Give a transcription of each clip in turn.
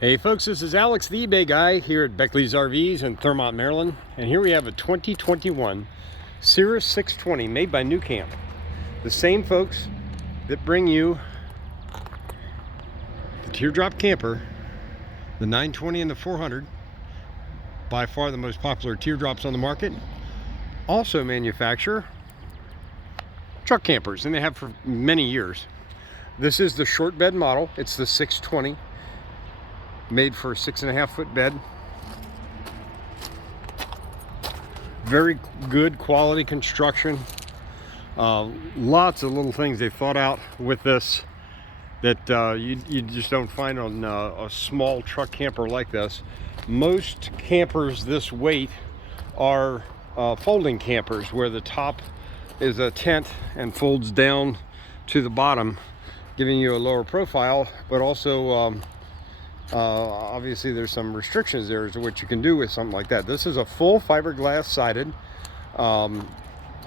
Hey folks, this is Alex, the eBay guy here at Beckley's RVs in Thurmont, Maryland. And here we have a 2021 Cirrus 620 made by NuCamp. The same folks that bring you the teardrop camper, the 920 and the 400, by far the most popular teardrops on the market, also manufacture truck campers, and they have for many years. This is the short bed model. It's the 620. Made for a 6.5 foot bed. Very good quality construction. Lots of little things they thought out with this that you just don't find on a small truck camper like this. Most campers this weight are folding campers, where the top is a tent and folds down to the bottom, giving you a lower profile, but also obviously there's some restrictions there as to what you can do with something like that. This is a full fiberglass sided,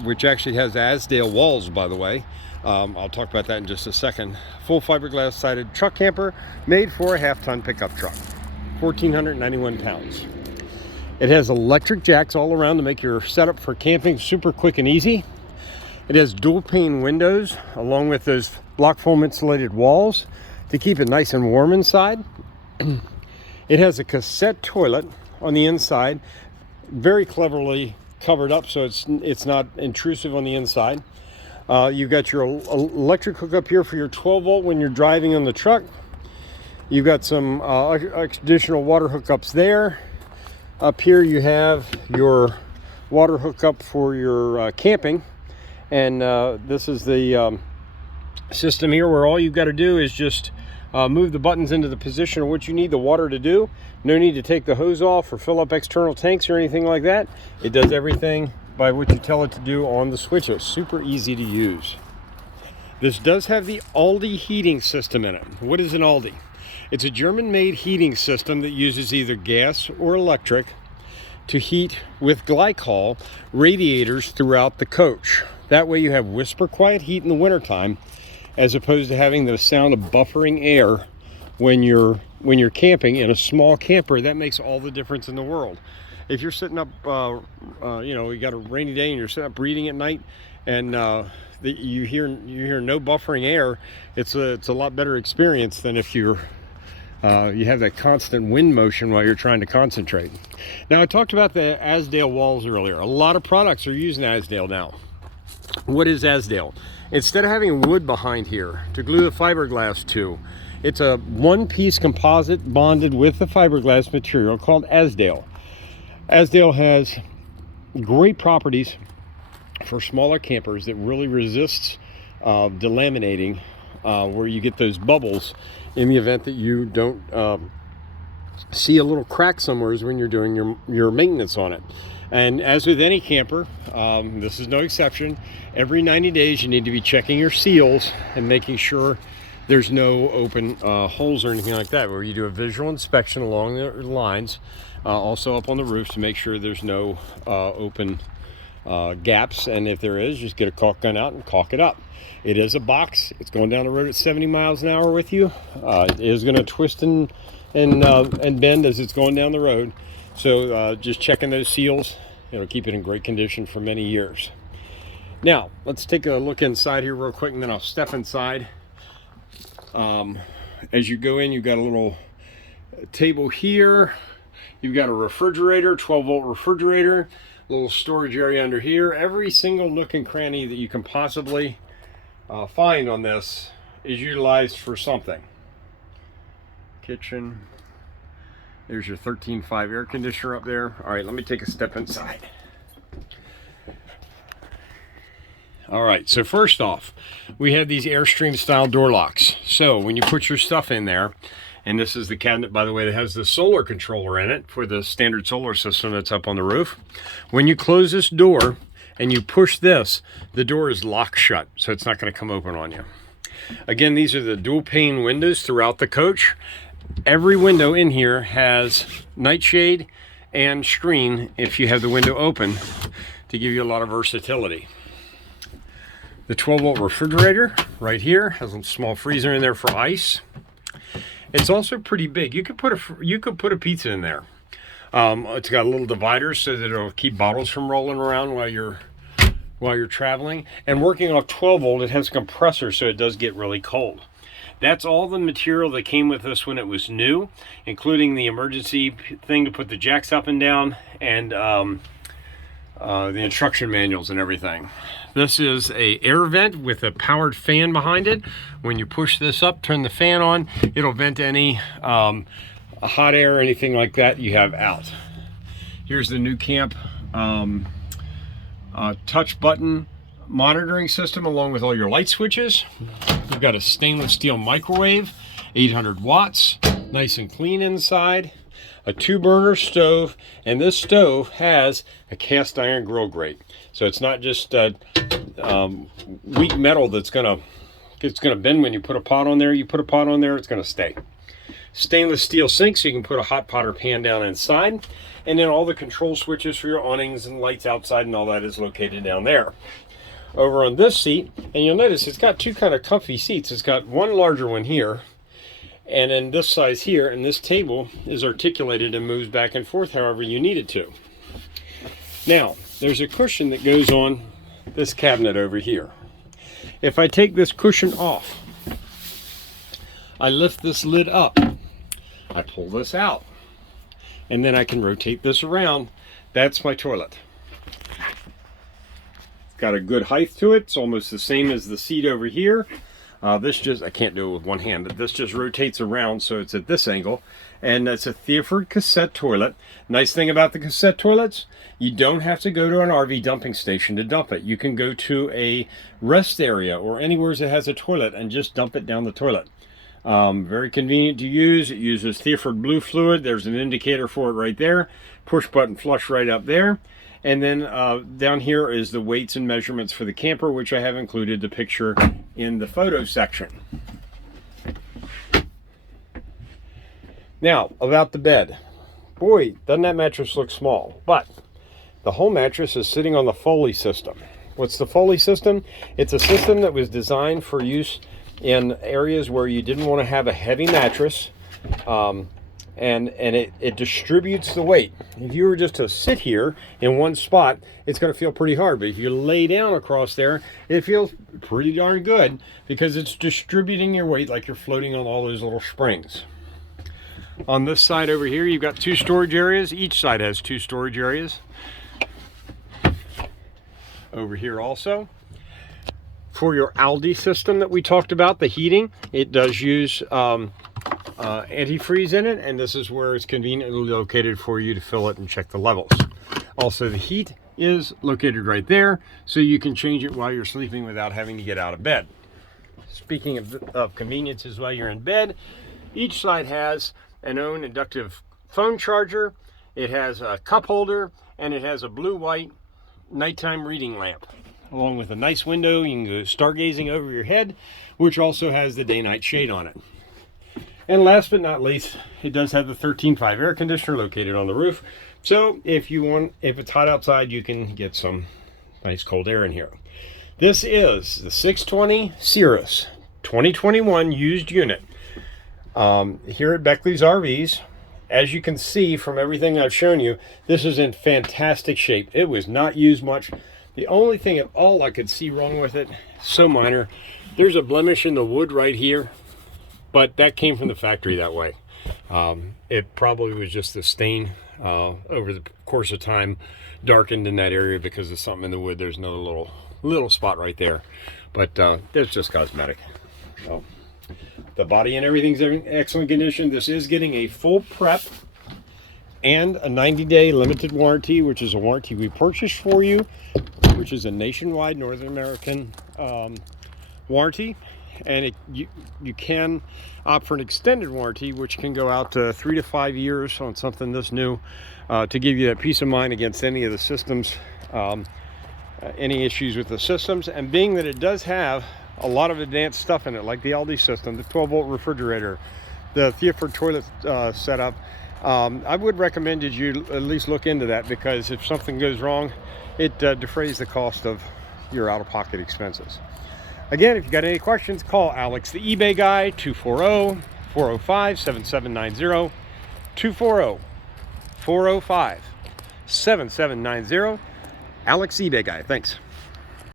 which actually has Azdale walls, by the way. I'll talk about that in just a second. Full fiberglass sided truck camper made for a half-ton pickup truck, 1,491 pounds. It has electric jacks all around to make your setup for camping super quick and easy. It has dual pane windows along with those block foam insulated walls to keep it nice and warm inside. It has a cassette toilet on the inside, very cleverly covered up so it's not intrusive on the inside. You've got your electric hookup here for your 12 volt when you're driving on the truck. You've got some additional water hookups there. Up here you have your water hookup for your camping, and this is the system here where all you've got to do is just move the buttons into the position of what you need the water to do. No need to take the hose off or fill up external tanks or anything like that. It does everything by what you tell it to do on the switches. Super easy to use. This does have the Aldi heating system in it. What is an Aldi? It's a German-made heating system that uses either gas or electric to heat with glycol radiators throughout the coach. That way you have whisper quiet heat in the wintertime, as opposed to having the sound of buffering air when you're camping in a small camper. That makes all the difference in the world. If you're sitting up, you got a rainy day and you're sitting up reading at night, and you hear no buffering air, it's a lot better experience than if you have that constant wind motion while you're trying to concentrate. Now, I talked about the Azdale walls earlier. A lot of products are using Azdale now. What is Azdale? Instead of having wood behind here to glue the fiberglass to, it's a one-piece composite bonded with the fiberglass material called Azdale. Azdale has great properties for smaller campers that really resists delaminating, where you get those bubbles in the event that you don't see a little crack somewhere when you're doing your maintenance on it. And as with any camper, this is no exception. Every 90 days you need to be checking your seals and making sure there's no open holes or anything like that, where you do a visual inspection along the lines, also up on the roof, to make sure there's no open gaps. And if there is, just get a caulk gun out and caulk it up. It is a box. It's going down the road at 70 miles an hour with you. It is going to twist and bend as it's going down the road. So just checking those seals, it'll keep it in great condition for many years. Now, let's take a look inside here real quick, and then I'll step inside. As you go in, you've got a little table here. You've got a refrigerator, 12 volt refrigerator, little storage area under here. Every single nook and cranny that you can possibly find on this is utilized for something. Kitchen. There's your 13.5 air conditioner up there. All right, let me take a step inside. All right, so first off, we have these Airstream style door locks. So when you put your stuff in there, and this is the cabinet, by the way, that has the solar controller in it for the standard solar system that's up on the roof. When you close this door and you push this, the door is locked shut, so it's not going to come open on you. Again, these are the dual pane windows throughout the coach. Every window in here has nightshade and screen if you have the window open, to give you a lot of versatility. The 12 volt refrigerator right here has a small freezer in there for ice. It's also pretty big. You could put a pizza in there. It's got a little divider so that it'll keep bottles from rolling around while you're traveling. And working off 12 volt, it has a compressor so it does get really cold. That's all the material that came with this when it was new, including the emergency thing to put the jacks up and down, and the instruction manuals and everything. This is a air vent with a powered fan behind it. When you push this up, turn the fan on, it'll vent any hot air or anything like that you have out. Here's the NuCamp touch button monitoring system along with all your light switches. You've got a stainless steel microwave, 800 watts, nice and clean inside, a 2-burner stove, and this stove has a cast iron grill grate. So it's not just weak metal that's gonna bend when you put a pot on there. You put a pot on there, it's gonna stay. Stainless steel sink, so you can put a hot pot or pan down inside, and then all the control switches for your awnings and lights outside and all that is located down there. Over on this seat, and you'll notice it's got two kind of comfy seats. It's got one larger one here, and then this size here, and this table is articulated and moves back and forth however you need it to. Now, there's a cushion that goes on this cabinet over here. If I take this cushion off, I lift this lid up, I pull this out, and then I can rotate this around. That's my toilet. Got a good height to it. It's almost the same as the seat over here. This just, I can't do it with one hand, but this just rotates around so it's at this angle. And it's a Thurmont cassette toilet. Nice thing about the cassette toilets, you don't have to go to an RV dumping station to dump it. You can go to a rest area or anywhere that has a toilet and just dump it down the toilet. Very convenient to use. It uses Thurmont blue fluid. There's an indicator for it right there. Push button flush right up there. And then down here is the weights and measurements for the camper, which I have included the picture in the photo section. Now, about the bed. Boy, doesn't that mattress look small. But the whole mattress is sitting on the Foley system. What's the Foley system? It's a system that was designed for use in areas where you didn't want to have a heavy mattress. And it distributes the weight. If you were just to sit here in one spot, it's going to feel pretty hard. But if you lay down across there, it feels pretty darn good because it's distributing your weight like you're floating on all those little springs. On this side over here, you've got 2 storage areas. Each side has 2 storage areas. Over here also. For your Aldi system that we talked about, the heating, it does use antifreeze in it, and this is where it's conveniently located for you to fill it and check the levels. Also, the heat is located right there, so you can change it while you're sleeping without having to get out of bed. Speaking of conveniences while you're in bed, each side has an own inductive phone charger, it has a cup holder, and it has a blue-white nighttime reading lamp. Along with a nice window, you can go stargazing over your head, which also has the day-night shade on it. And last but not least, it does have the 13.5 air conditioner located on the roof. So if it's hot outside, you can get some nice cold air in here. This is the 620 Cirrus 2021 used unit here at Beckley's RVs. As you can see from everything I've shown you, this is in fantastic shape. It was not used much. The only thing at all I could see wrong with it, so minor, there's a blemish in the wood right here. But that came from the factory that way. It probably was just the stain over the course of time darkened in that area because of something in the wood. There's another little spot right there. But that's just cosmetic. So, the body and everything's in excellent condition. This is getting a full prep and a 90-day limited warranty, which is a warranty we purchased for you, which is a nationwide North American warranty. And you can opt for an extended warranty, which can go out to 3 to 5 years on something this new, to give you that peace of mind against any of the systems, any issues with the systems. And being that it does have a lot of advanced stuff in it, like the Aldi system, the 12-volt refrigerator, the Thurmont toilet setup, I would recommend that you at least look into that, because if something goes wrong, it defrays the cost of your out-of-pocket expenses. Again, if you got any questions, call Alex, the eBay guy, 240-405-7790. 240-405-7790. Alex, eBay guy. Thanks.